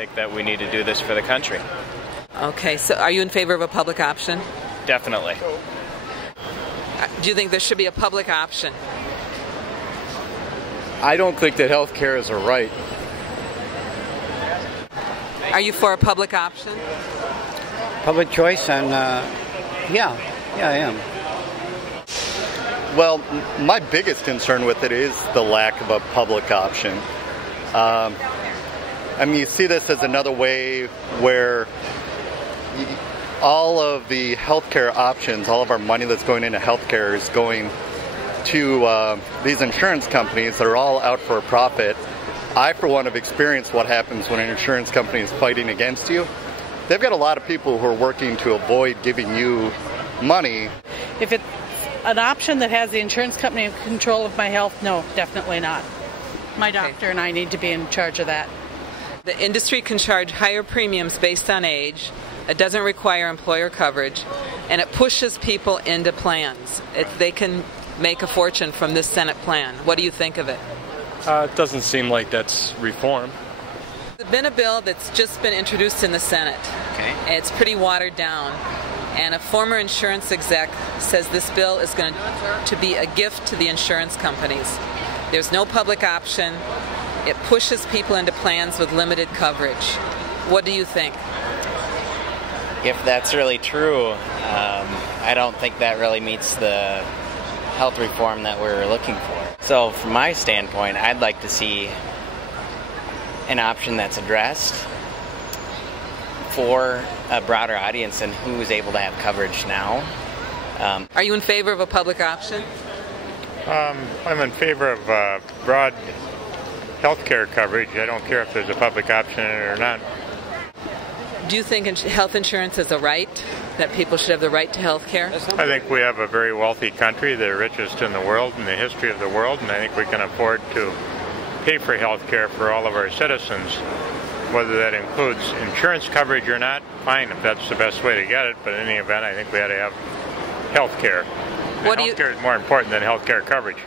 think that we need to do this for the country. Okay, so are you in favor of a public option? Definitely. Do you think there should be a public option? I don't think that health care is a right. Are you for a public option? Public choice, and yeah, I am. Well, my biggest concern with it is the lack of a public option. I mean, you see this as another way where all of the healthcare options, all of our money that's going into healthcare is going to these insurance companies that are all out for a profit. I, for one, have experienced what happens when an insurance company is fighting against you. They've got a lot of people who are working to avoid giving you money. If it's an option that has the insurance company in control of my health, no, definitely not. My doctor and I need to be in charge of that. The industry can charge higher premiums based on age. It doesn't require employer coverage, and it pushes people into plans. They can make a fortune from this Senate plan. What do you think of it? It doesn't seem like that's reform. There's been a bill that's just been introduced in the Senate. Okay. It's pretty watered down, and a former insurance exec says this bill is going to be a gift to the insurance companies. There's no public option. It pushes people into plans with limited coverage. What do you think? If that's really true, I don't think that really meets the health reform that we're looking for. So from my standpoint, I'd like to see an option that's addressed for a broader audience and who's able to have coverage now. Are you in favor of a public option? I'm in favor of broad health care coverage. I don't care if there's a public option in it or not. Do you think health insurance is a right, that people should have the right to health care? I think we have a very wealthy country, the richest in the world in the history of the world, and I think we can afford to pay for health care for all of our citizens. Whether that includes insurance coverage or not, fine, if that's the best way to get it, but in any event, I think we ought to have health care. Health care is more important than health care coverage.